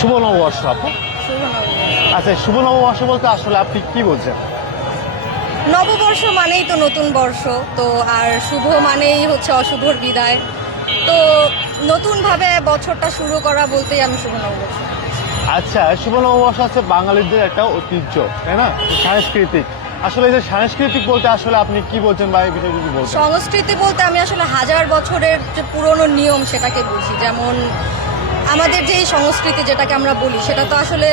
শুভ নববর্ষ আপু। শুভ নববর্ষ। আচ্ছা, শুভ নববর্ষ বলতে আসলে আপনি কি বলছেন? নববর্ষ মানেই তো নতুন বর্ষ, তো আর শুভ মানেই হচ্ছে অশুভর বিদায়। তো নতুনভাবে বছরটা শুরু করা বলতেই আমি শুভ নববর্ষ। আচ্ছা, শুভ নববর্ষ হচ্ছে বাঙালিদের একটা ঐতিহ্য, তাই না? সাংস্কৃতিক। আসলে এই যে সাংস্কৃতিক বলতে আসলে আপনি কি বলছেন বা এই বিষয়ে যদি বলতেন। সংস্কৃতি বলতে আমি আসলে হাজার বছরের যে পুরনো নিয়ম সেটাকে বুঝি। যেমন আমাদের যে এই সংস্কৃতি যেটাকে আমরা বলি, সেটা তো আসলে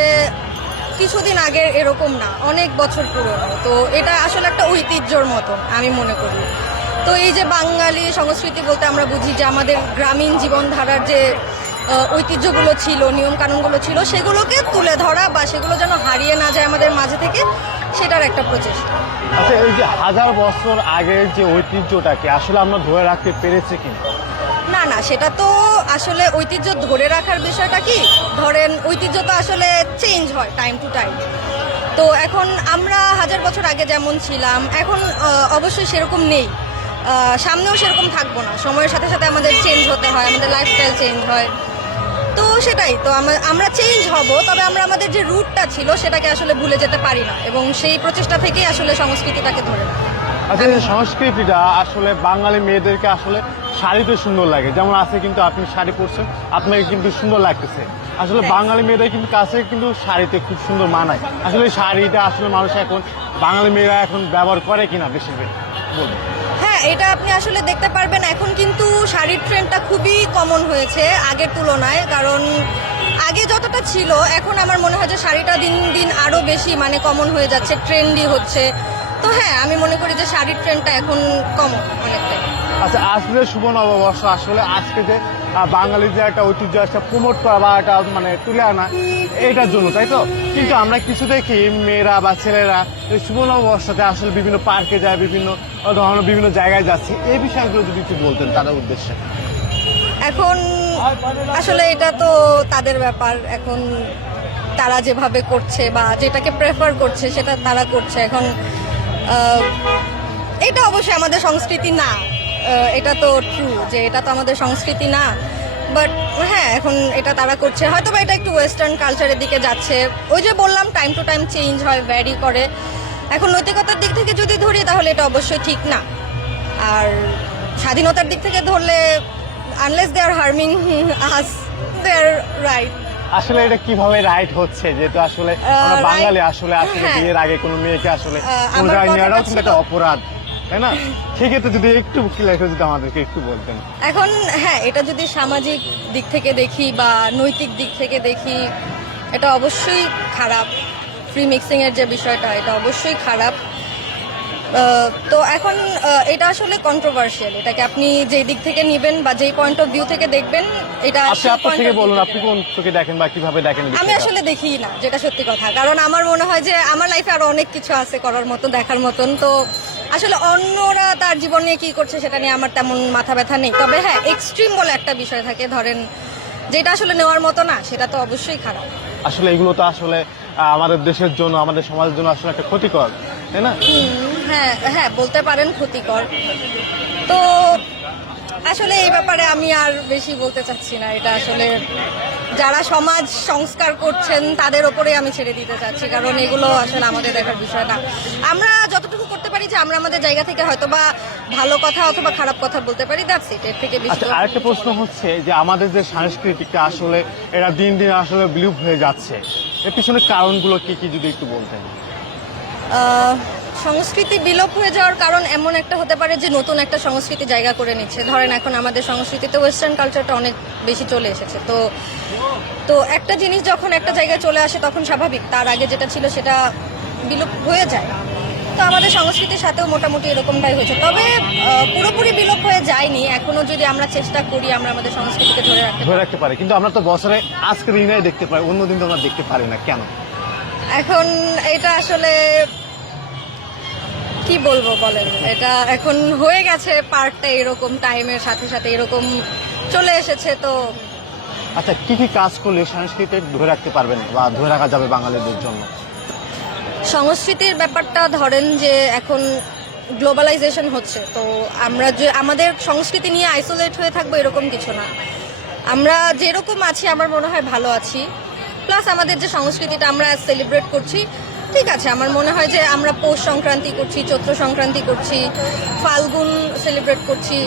কিছুদিন আগের এরকম না, অনেক বছর পুরনো। তো এটা আসলে একটা ঐতিহ্যর মতন আমি মনে করি। তো এই যে বাঙালি সংস্কৃতি বলতে আমরা বুঝি যে আমাদের গ্রামীণ জীবনধারার যে ঐতিহ্যগুলো ছিল, নিয়ম কানুনগুলো ছিল, সেগুলোকে তুলে ধরা বা সেগুলো যেন হারিয়ে না যায় আমাদের মাঝে থেকে, সেটার একটা প্রচেষ্টা। আচ্ছা, এই যে হাজার বছর আগের যে ঐতিহ্যটাকে আসলে আমরা ধরে রাখতে পেরেছি কিনা? না না, সেটা তো আসলে ঐতিহ্য ধরে রাখার বিষয়টা কি, ধরেন ঐতিহ্য তো আসলে চেঞ্জ হয় টাইম টু টাইম। তো এখন আমরা হাজার বছর আগে যেমন ছিলাম, এখন অবশ্যই সেরকম নেই, সামনেও সেরকম থাকবো না। সময়ের সাথে সাথে আমাদের চেঞ্জ হতে হয়, আমাদের লাইফস্টাইল চেঞ্জ হয়। তো সেটাই তো, আমরা চেঞ্জ হব, তবে আমরা আমাদের যে রুটটা ছিল সেটাকে আসলে ভুলে যেতে পারি না, এবং সেই প্রচেষ্টা থেকেই আসলে সংস্কৃতিটাকে ধরে রাখা। আচ্ছা, এই যে সংস্কৃতিটা আসলে বাঙালি মেয়েদেরকে আসলে শাড়িতে সুন্দর লাগে, যেমন আছে কিন্তু আপনি শাড়ি পরছেন, আপনাকে কিন্তু সুন্দর লাগতেছে। আসলে বাঙালি মেয়েদের কিন্তু কাছে কিন্তু শাড়িতে খুব সুন্দর মানায়। আসলে এই শাড়িটা আসলে মানুষ এখন বাঙালি মেয়েরা এখন ব্যবহার করে কিনা বেশিরভাগ বলবেন? হ্যাঁ, এটা আপনি আসলে দেখতে পারবেন, এখন কিন্তু শাড়ির ট্রেন্ডটা খুবই কমন হয়েছে আগের তুলনায়। কারণ আগে যতটা ছিল, এখন আমার মনে হয় যে শাড়িটা দিন দিন আরো বেশি মানে কমন হয়ে যাচ্ছে, ট্রেন্ডি হচ্ছে। তো হ্যাঁ, আমি মনে করি যে শাড়ির ট্রেন্ডটা এখন কমন অনেকটাই। আচ্ছা, আজকে শুভ নববর্ষ, আসলে আজকে যে বাঙালির যে একটা ঐতিহ্য একটা প্রমোট করা বা একটা মানে তুলে আনা, এইটার জন্য, তাই তো? কিন্তু আমরা কিছু দেখি মেয়েরা বা ছেলেরা এই শুভ নববর্ষতে আসলে বিভিন্ন পার্কে যায়, বিভিন্ন ধরনের বিভিন্ন জায়গায় যাচ্ছে। এই বিষয়গুলো যদি একটু বলতেন তাদের উদ্দেশ্যে। এখন আসলে এটা তো তাদের ব্যাপার। এখন তারা যেভাবে করছে বা যেটাকে প্রেফার করছে সেটা তারা করছে। এখন আহ, এটা অবশ্যই আমাদের সংস্কৃতি না, এটা তো ট্রু যে এটা তো আমাদের সংস্কৃতি না। বাট হ্যাঁ, এখন এটা তারা করছে, হয়তো বা এটা একটু ওয়েস্টার্ন কালচারের দিকে যাচ্ছে। ওই যে বললাম, টাইম টু টাইম চেঞ্জ হয়, ভ্যারি করে। এখন নৈতিকতার দিক থেকে যদি ধরি, তাহলে এটা অবশ্যই ঠিক না। আর স্বাধীনতার দিক থেকে ধরলে, আনলেস দে আর হার্মিং আস, দে আর রাইট। আসলে এটা কিভাবে রাইট হচ্ছে, যেহেতু আসলে আমরা বাঙালি, আসলে হ্যাঁ। বিয়ের আগে কোনো মেয়েকে আসলে কোনো আমার জায়গায় কথাটা নেওয়াটাও কিন্তু ছিল- একটা অপরাধ, তাই না? সেক্ষেত্রে যদি একটু ক্লিয়ার করে যদি আমাদেরকে একটু বলতেন। এখন হ্যাঁ, এটা যদি সামাজিক দিক থেকে দেখি বা নৈতিক দিক থেকে দেখি, এটা অবশ্যই খারাপ। ফ্রি মিক্সিং এর যে বিষয়টা, এটা অবশ্যই খারাপ। তো এখন এটা আসলে কন্ট্রোভার্সিয়াল। এটাকে আপনি যেই দিক থেকে নেবেন বা যেই পয়েন্ট অফ ভিউ থেকে দেখবেন, এটা আপনি সেই আপনার point থেকে of view বলুন, থেকে আপনি কোন চোখে দেখেন বা কিভাবে দেখেন আমি বিষয়টা? আসলে দেখি না, যেটা সত্যি কথা। কারণ আমার মনে হয় যে আমার লাইফে আরো অনেক কিছু আছে করার মতো, দেখার মতন। তো আসলে অন্যরা তার জীবন নিয়ে কি করছে সেটা নিয়ে আমার তেমন মাথা ব্যথা নেই। তবে হ্যাঁ, এক্সট্রিম বলে একটা বিষয় থাকে, ধরেন যেটা আসলে নেওয়ার মতো না, সেটা তো অবশ্যই খারাপ। আসলে এগুলো তো আসলে আমাদের দেশের জন্য, আমাদের সমাজের জন্য আসলে একটা ক্ষতিকর, তাই না? হ্যাঁ হ্যাঁ, বলতে পারেন ক্ষতিকর। তো আসলে এই ব্যাপারে আমি আর বেশি বলতে চাচ্ছি না। এটা আসলে যারা সমাজ সংস্কার করছেন তাদের ওপরে আমি ছেড়ে দিতে চাচ্ছি, কারণ এগুলো আসলে আমাদের দেখার বিষয় না। আমরা যতটুকু করতে পারি যে আমরা আমাদের জায়গা থেকে হয়তো বা ভালো কথা অথবা খারাপ কথা বলতে পারি, দ্যাটস ইট। এর থেকে বেশি আচ্ছা, তো আর আরেকটা কিছু প্রশ্ন বলার নেই। হচ্ছে যে আমাদের যে সাংস্কৃতিকটা আসলে এটা দিন দিন আসলে বিলুপ হয়ে যাচ্ছে, এর পিছনে কারণগুলো কি কি যদি একটু বলতেন। আহ, সংস্কৃতি বিলোপ হয়ে যাওয়ার কারণ এমন একটা হতে পারে যে নতুন একটা সংস্কৃতি জায়গা করে নিচ্ছে। ধরেন এখন আমাদের সংস্কৃতিতে ওয়েস্টার্ন কালচারটা অনেক বেশি চলে এসেছে। তো তো একটা জিনিস যখন একটা জায়গায় চলে আসে, তখন স্বাভাবিক তার আগে যেটা ছিল সেটা বিলোপ হয়ে যায়। তো আমাদের সংস্কৃতির সাথেও মোটামুটি এরকমটাই হয়েছে। তবে পুরোপুরি বিলোপ হয়ে যায়নি। এখনো যদি আমরা চেষ্টা করি, আমরা আমাদের সংস্কৃতিকে ধরে রাখতে ধরে রাখতে পারে, কিন্তু আমরা তো বছরে আজকের দিনে দেখতে পাই, অন্যদিন তো আমরা দেখতে পারি না, কেন? এখন এটা আসলে কি বলবো বলেন, এটা এখন হয়ে গেছে পার্টটা এরকম, টাইমের সাথে সাথে এরকম চলে এসেছে। তো আচ্ছা, কি কি কাজ করলে সংস্কৃতি ধরে রাখতে পারবেন বা ধরে রাখা যাবে বাঙালিদের জন্য? সংস্কৃতির ব্যাপারটা ধরেন যে এখন গ্লোবালাইজেশন হচ্ছে, তো আমরা যে আমাদের সংস্কৃতি নিয়ে আইসোলেট হয়ে থাকবো এরকম কিছু না। আমরা যেরকম আছি আমার মনে হয় ভালো আছি। প্লাস আমাদের যে সংস্কৃতিটা আমরা সেলিব্রেট করছি, ঠিক আছে, আমার মনে হয় যে আমরা পৌষ সংক্রান্তি করছি, চৈত্র সংক্রান্তি করছি, ফাল্গুন সেলিব্রেট করছি,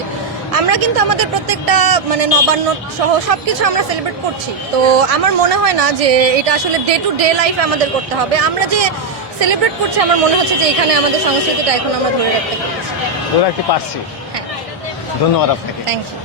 আমরা কিন্তু আমাদের প্রত্যেকটা মানে নবান্ন সহ সবকিছু আমরা সেলিব্রেট করছি। তো আমার মনে হয় না যে এটা আসলে ডে টু ডে লাইফে আমাদের করতে হবে। আমরা যে সেলিব্রেট করছি, আমার মনে হচ্ছে যে এখানে আমাদের সংস্কৃতিটা এখন আমরা ধরে রাখতে পারছি। ধরে রাখতে পারছি। হ্যাঁ, ধন্যবাদ আপনাকে। Thank you.